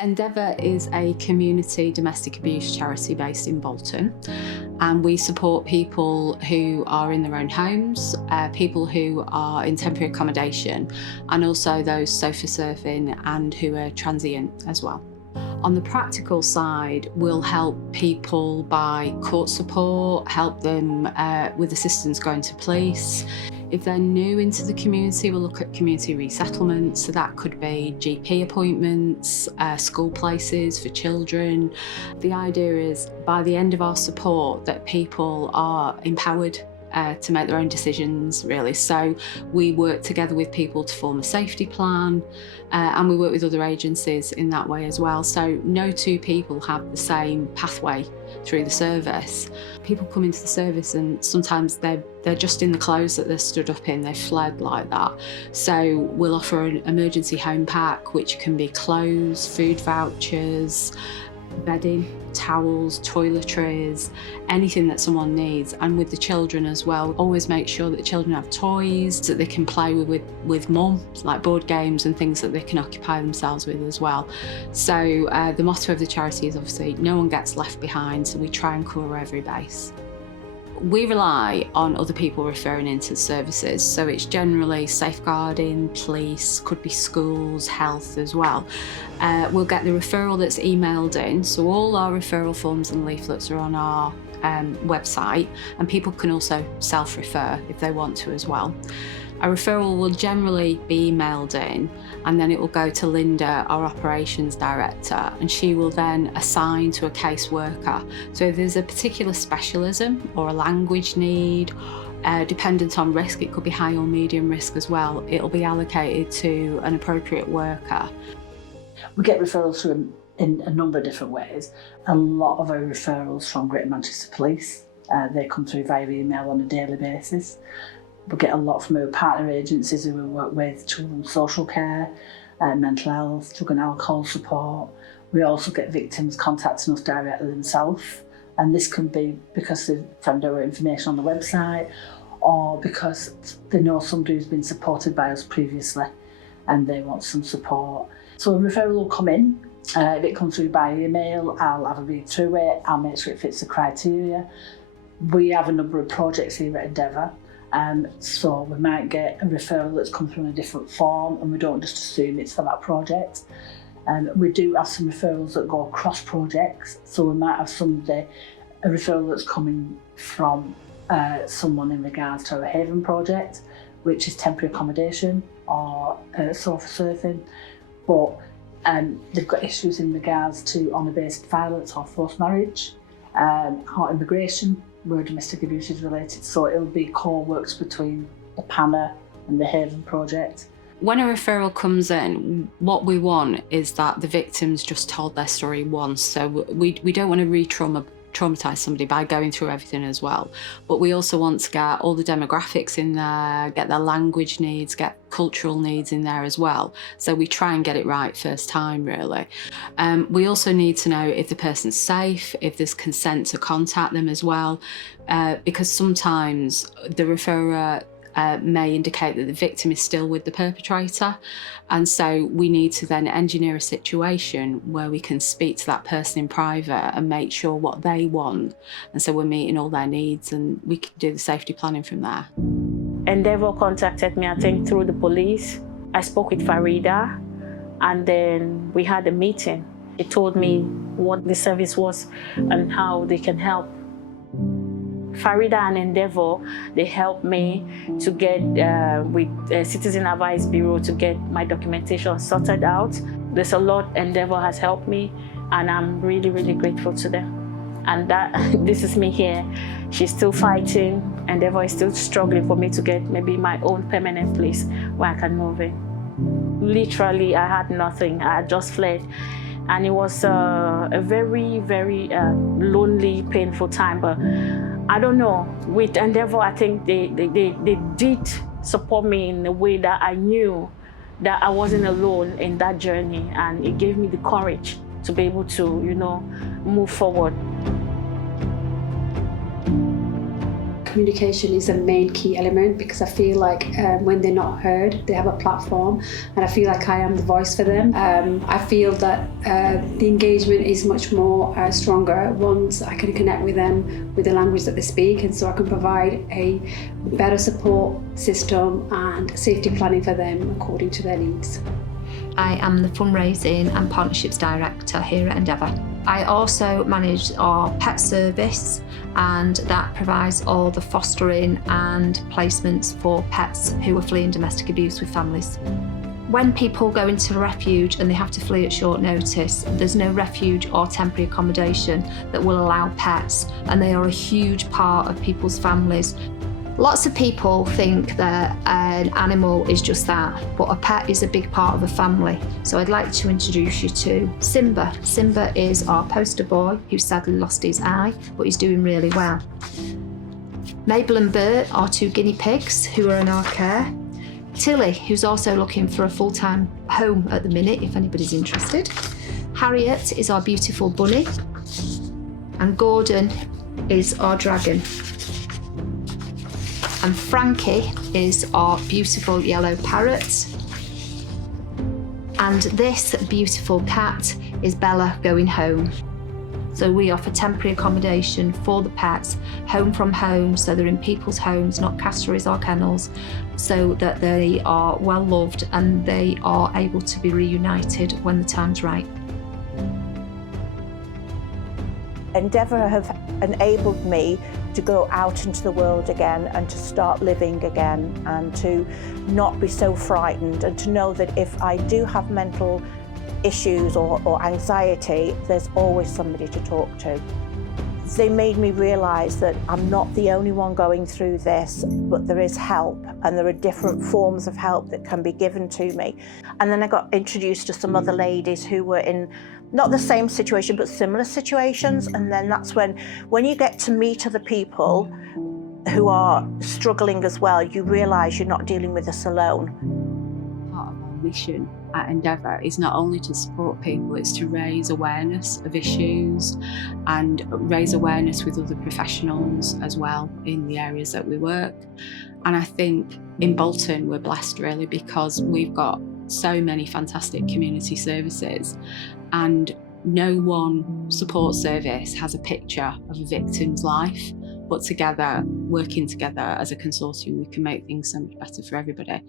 Endeavour is a community domestic abuse charity based in Bolton, and we support people who are in their own homes, people who are in temporary accommodation, and also those sofa surfing and who are transient as well. On the practical side, we'll help people by court support, help them with assistance going to police. If they're new into the community, we'll look at community resettlement, so that could be GP appointments, school places for children. The idea is, by the end of our support, that people are empowered to make their own decisions, really. So we work together with people to form a safety plan, and we work with other agencies in that way as well. So no two people have the same pathway through the service. People come into the service and sometimes they're just in the clothes that they're stood up in, they've fled like that. So we'll offer an emergency home pack, which can be clothes, food vouchers, bedding, towels, toiletries, anything that someone needs. And with the children as well, always make sure that the children have toys that they can play with mum, like board games and things that they can occupy themselves with as well. So the motto of the charity is obviously no one gets left behind, so we try and cover every base. We rely on other people referring into the services, so it's generally safeguarding, police, could be schools, health as well. We'll get the referral that's emailed in, so all our referral forms and leaflets are on our website, and people can also self-refer if they want to as well. A referral will generally be emailed in, and then it will go to Linda, our operations director, and she will then assign to a caseworker. So if there's a particular specialism or a language need, dependent on risk, it could be high or medium risk as well, it'll be allocated to an appropriate worker. We get referrals through in a number of different ways. A lot of our referrals from Greater Manchester Police, they come through via email on a daily basis. We get a lot from our partner agencies who we work with, children's social care, mental health, drug and alcohol support. We also get victims contacting us directly themselves, and this can be because they've found our information on the website or because they know somebody who's been supported by us previously and they want some support. So a referral will come in. If it comes through by email, I'll have a read through it, I'll make sure it fits the criteria. We have a number of projects here at Endeavour. So we might get a referral that's come through in a different form, and we don't just assume it's for that project. We do have some referrals that go across projects, so we might have a referral that's coming from someone in regards to our Haven project, which is temporary accommodation or sofa surfing, but they've got issues in regards to honour-based violence or forced marriage, or immigration, where domestic abuse is related, so it'll be core works between the PANA and the Haven project. When a referral comes in, what we want is that the victims just told their story once, so we don't want to traumatize somebody by going through everything as well, but we also want to get all the demographics in there, get their language needs, get cultural needs in there as well, so we try and get it right first time, really. We also need to know if the person's safe, if there's consent to contact them as well, because sometimes the referrer may indicate that the victim is still with the perpetrator, and so we need to then engineer a situation where we can speak to that person in private and make sure what they want, and so we're meeting all their needs and we can do the safety planning from there. Endeavour contacted me, I think, through the police. I spoke with Farida, and then we had a meeting. He told me what the service was and how they can help. Farida and Endeavour, they helped me to get with Citizen Advice Bureau to get my documentation sorted out. There's a lot Endeavour has helped me, and I'm really, really grateful to them. And this is me here. She's still fighting. Endeavour is still struggling for me to get maybe my own permanent place where I can move in. Literally, I had nothing. I had just fled. And it was a very, very lonely, painful time. But I don't know, with Endeavour, I think they did support me in a way that I knew that I wasn't alone in that journey, and it gave me the courage to be able to, move forward. communication is a main key element, because I feel like when they're not heard, they have a platform, and I feel like I am the voice for them. I feel that the engagement is much more stronger once I can connect with them with the language that they speak, and so I can provide a better support system and safety planning for them according to their needs. I am the Fundraising and Partnerships Director here at Endeavour. I also manage our pet service, and that provides all the fostering and placements for pets who are fleeing domestic abuse with families. When people go into refuge and they have to flee at short notice, there's no refuge or temporary accommodation that will allow pets, and they are a huge part of people's families. Lots of people think that an animal is just that, but a pet is a big part of a family. So I'd like to introduce you to Simba. Simba is our poster boy who sadly lost his eye, but he's doing really well. Mabel and Bert are 2 guinea pigs who are in our care. Tilly, who's also looking for a full-time home at the minute, if anybody's interested. Harriet is our beautiful bunny. And Gordon is our dragon. And Frankie is our beautiful yellow parrot. And this beautiful cat is Bella going home. So we offer temporary accommodation for the pets, home from home, so they're in people's homes, not casteries or kennels, so that they are well loved and they are able to be reunited when the time's right. Endeavour have enabled me to go out into the world again and to start living again, and to not be so frightened, and to know that if I do have mental issues or anxiety, there's always somebody to talk to. They made me realise that I'm not the only one going through this, but there is help, and there are different forms of help that can be given to me. And then I got introduced to some other ladies who were in not the same situation, but similar situations. And then that's when you get to meet other people who are struggling as well, you realise you're not dealing with this alone. Part of our mission at Endeavour is not only to support people, it's to raise awareness of issues and raise awareness with other professionals as well in the areas that we work. And I think in Bolton we're blessed really, because we've got so many fantastic community services, and no one support service has a picture of a victim's life, but together, working together as a consortium, we can make things so much better for everybody.